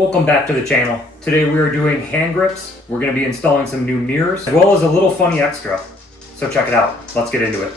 Welcome back to the channel. Today we are doing hand grips. We're going to be installing some new mirrors, as well as a little funny extra. So check it out. Let's get into it.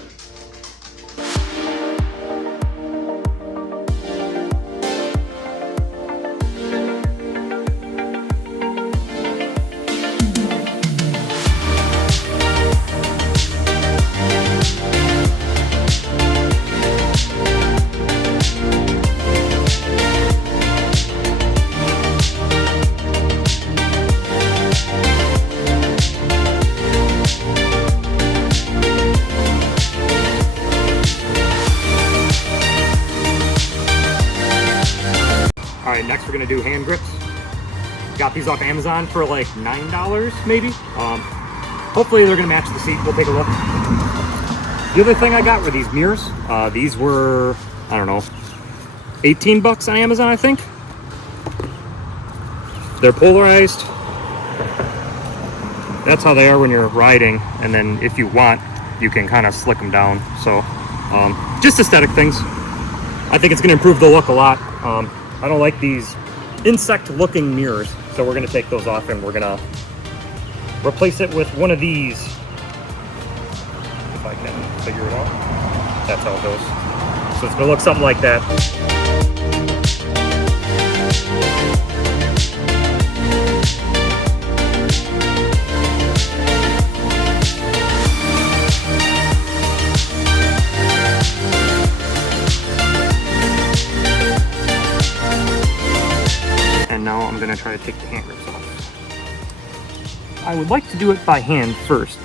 Alright, next we're going to do hand grips. Got these off Amazon for like $9 maybe. Hopefully they're going to match the seat. We'll take a look. The other thing I got were these mirrors. These were, I don't know, 18 bucks on Amazon, I think. They're polarized. That's how they are when you're riding, and then if you want, you can kind of slick them down. So just aesthetic things. I think it's going to improve the look a lot. I don't like these insect looking mirrors, so we're going to take those off and we're going to replace it with one of these, if I can figure it out. That's how it goes. So it's going to look something like that. Now I'm going to try to take the hand grips off. I would like to do it by hand first.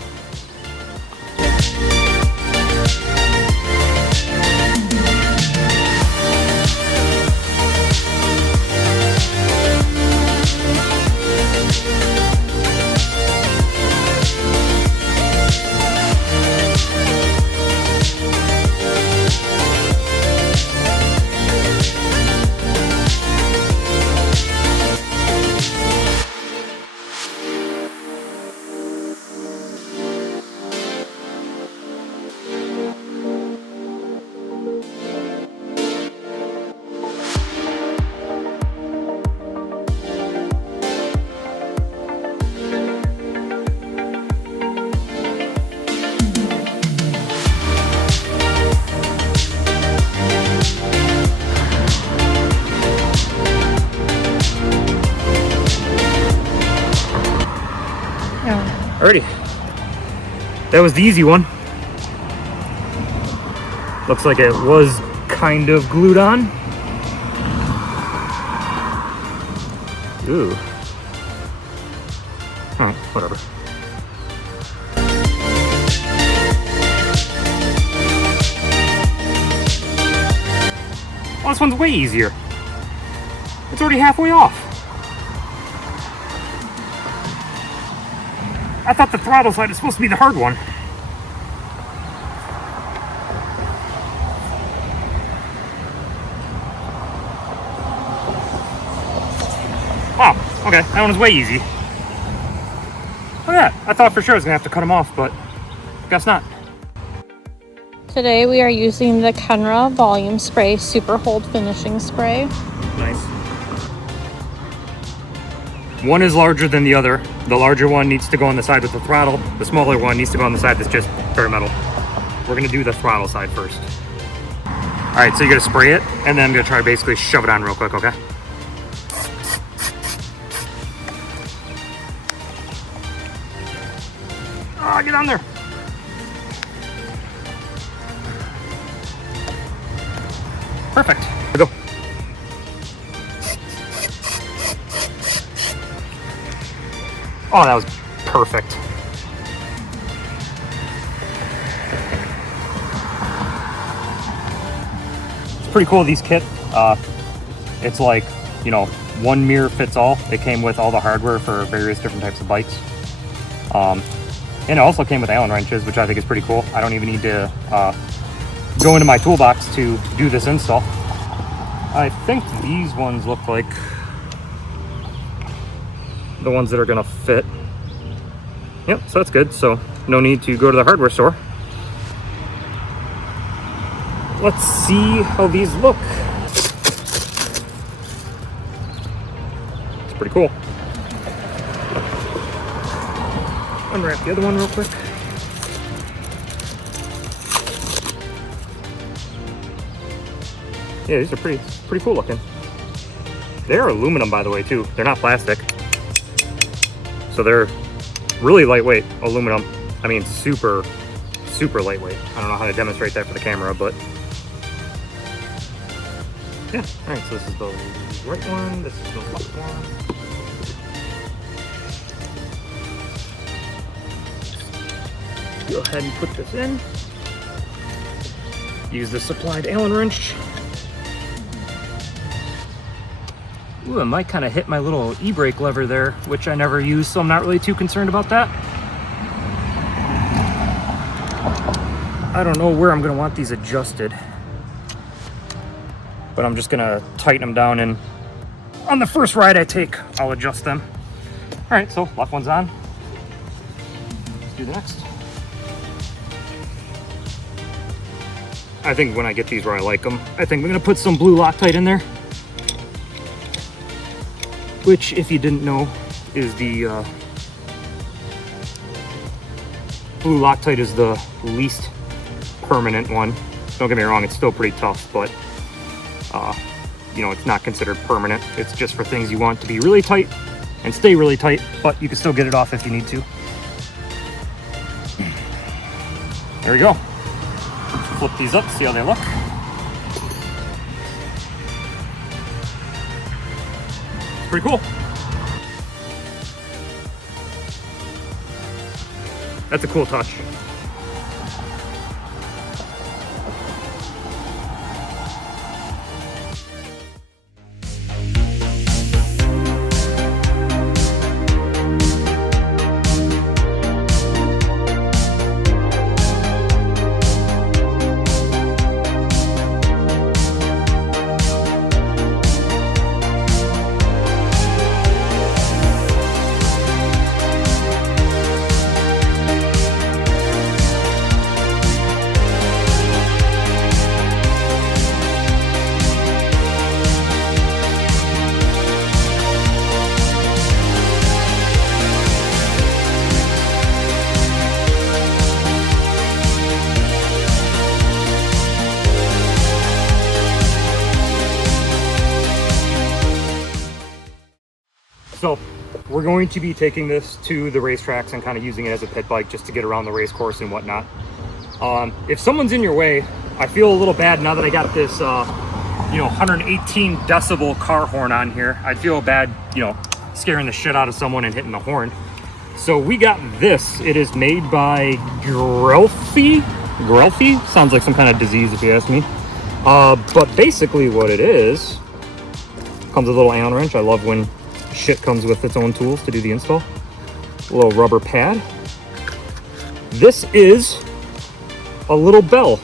Alrighty, that was the easy one. Looks like it was kind of glued on. Ooh. Alright, whatever. Oh, this one's way easier. It's already halfway off. I thought the throttle side was supposed to be the hard one. Wow, okay, that one was way easy. Look at that, I thought for sure I was gonna have to cut them off, but guess not. Today we are using the Kenra Volume Spray Super Hold Finishing Spray. Nice. One is larger than the other. The larger one needs to go on the side with the throttle. The smaller one needs to go on the side that's just bare metal. We're gonna do the throttle side first. All right, so you're gonna spray it, and then I'm gonna try to basically shove it on real quick, okay? Ah, get on there. Perfect, here we go. Oh, that was perfect. It's pretty cool, these kits. It's like, you know, one mirror fits all. It came with all the hardware for various different types of bikes. And it also came with Allen wrenches, which I think is pretty cool. I don't even need to go into my toolbox to do this install. I think these ones look like the ones that are gonna fit. Yep, so that's good. So no need to go to the hardware store. Let's see how these look. pretty cool. Unwrap the other one real quick. Yeah, these are pretty cool looking. They're aluminum, by the way, too. They're not plastic. So they're really lightweight aluminum. I mean, super lightweight. I don't know how to demonstrate that for the camera, but yeah. All right, so this is the right one. This is the left one. Go ahead and put this in. Use the supplied Allen wrench. Ooh, I might kind of hit my little e-brake lever there, which I never use, so I'm not really too concerned about that. I don't know where I'm going to want these adjusted, but I'm just going to tighten them down, and on the first ride I take, I'll adjust them. All right, so left one's on. Let's do the next. I think when I get these where I like them, I think we're going to put some blue Loctite in there. Which, if you didn't know, is the blue Loctite is the least permanent one. Don't get me wrong, it's still pretty tough, but you know, it's not considered permanent. It's just for things you want to be really tight and stay really tight, but you can still get it off if you need to. There we go. Flip these up, see how they look. Pretty cool. That's a cool touch. So we're going to be taking this to the racetracks and kind of using it as a pit bike just to get around the race course and whatnot. If someone's in your way, I feel a little bad now that I got this, 118 decibel car horn on here. I feel bad, scaring the shit out of someone and hitting the horn. So we got this. It is made by Grelfi. Sounds like some kind of disease if you ask me. But basically what it is, comes with a little Allen wrench. I love when shit comes with its own tools to do the install. A little rubber pad. This is a little bell.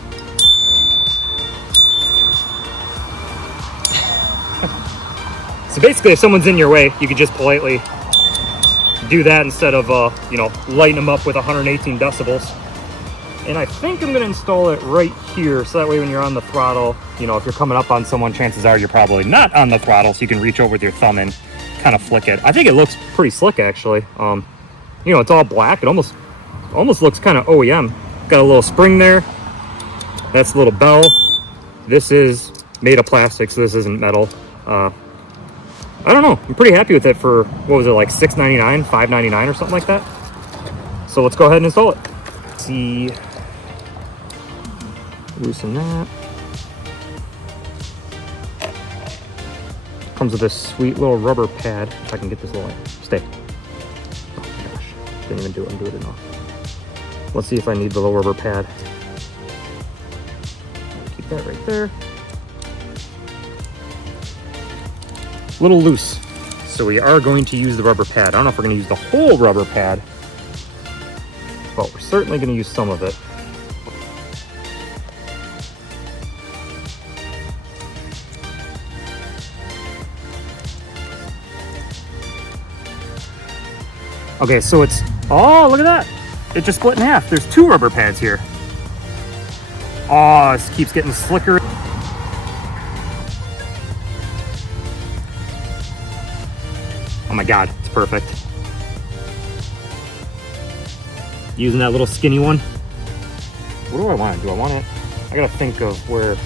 So basically, if someone's in your way, you can just politely do that instead of, lighting them up with 118 decibels. And I think I'm going to install it right here, so that way when you're on the throttle, if you're coming up on someone, chances are you're probably not on the throttle, so you can reach over with your thumb and kind of flick it. I think it looks pretty slick, actually. It's all black. It almost looks kind of OEM. Got a little spring there. That's a little bell. This is made of plastic, so this isn't metal. I don't know. I'm pretty happy with it for, what was it, like $6.99, $5.99 or something like that. So let's go ahead and install it. Let's see. Loosen that. Comes with this sweet little rubber pad. If I can get this little, stay. Oh my gosh, didn't even do it. I'm doing it enough. Let's see if I need the little rubber pad. Keep that right there. A little loose. So we are going to use the rubber pad. I don't know if we're going to use the whole rubber pad, but we're certainly going to use some of it. Okay, so it's, oh, look at that. It just split in half. There's two rubber pads here. Oh, this keeps getting slicker. I'm Oh my God, it's perfect. Using that little skinny one. What do I want to do? I gotta think of where.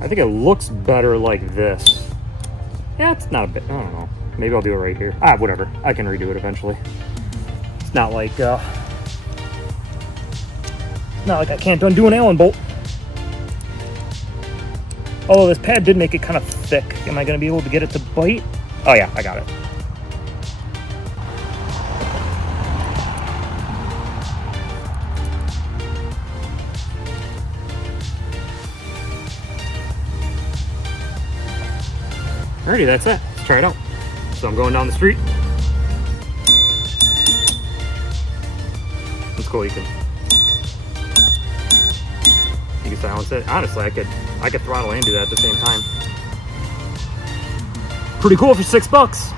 I think it looks better like this. Yeah, it's not a bit, I don't know. Maybe I'll do it right here. Whatever. I can redo it eventually. It's not like I can't undo an Allen bolt. Although this pad did make it kind of thick. Am I gonna be able to get it to bite? Oh yeah, I got it. Alrighty, that's it. Let's try it out. So I'm going down the street. It's cool. You can silence it. Honestly, I could throttle and do that at the same time. Pretty cool for $6.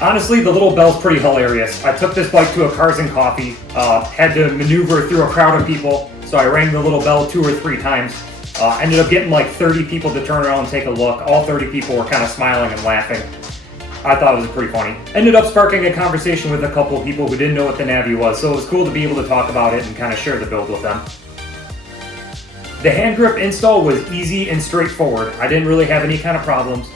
Honestly, the little bell's pretty hilarious. I took this bike to a Cars and Coffee, had to maneuver through a crowd of people, so I rang the little bell 2 or 3 times. Ended up getting like 30 people to turn around and take a look. All 30 people were kind of smiling and laughing. I thought it was pretty funny. Ended up sparking a conversation with a couple of people who didn't know what the Navi was, so it was cool to be able to talk about it and kind of share the build with them. The hand grip install was easy and straightforward. I didn't really have any kind of problems.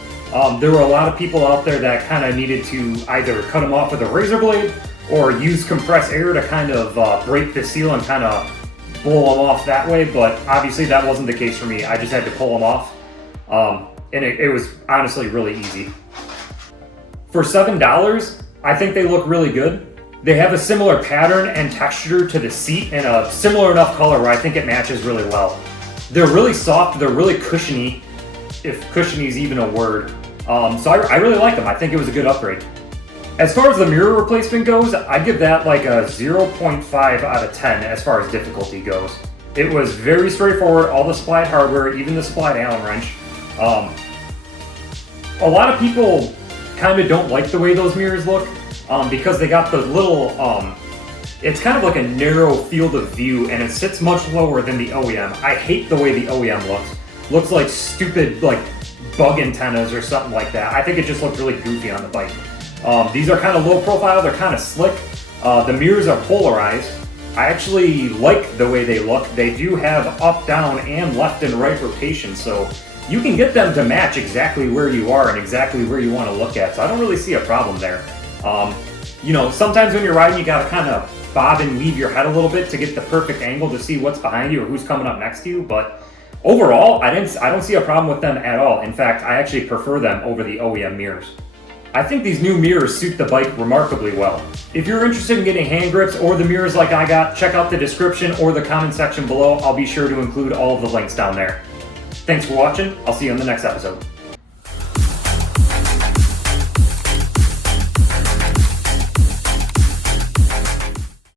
There were a lot of people out there that kind of needed to either cut them off with a razor blade or use compressed air to kind of break the seal and kind of blow them off that way, but obviously that wasn't the case for me. I just had to pull them off, and it was honestly really easy. For $7, I think they look really good. They have a similar pattern and texture to the seat and a similar enough color where I think it matches really well. They're really soft, they're really cushiony, if cushiony is even a word. So I really like them. I think it was a good upgrade. As far as the mirror replacement goes, I give that like a 0.5 out of 10 as far as difficulty goes. It was very straightforward, all the supplied hardware, even the supplied Allen wrench. A lot of people kind of don't like the way those mirrors look because they got the little, it's kind of like a narrow field of view and it sits much lower than the OEM. I hate the way the OEM looks. Looks like stupid like bug antennas or something like that. I think it just looked really goofy on the bike. These are kind of low profile, they're kind of slick. The mirrors are polarized. I actually like the way they look. They do have up, down, and left and right rotation, so you can get them to match exactly where you are and exactly where you want to look at, so I don't really see a problem there. You know, sometimes when you're riding, you gotta kind of bob and weave your head a little bit to get the perfect angle to see what's behind you or who's coming up next to you, but overall, I don't see a problem with them at all. In fact, I actually prefer them over the OEM mirrors. I think these new mirrors suit the bike remarkably well. If you're interested in getting hand grips or the mirrors like I got, check out the description or the comment section below. I'll be sure to include all of the links down there. Thanks for watching. I'll see you on the next episode.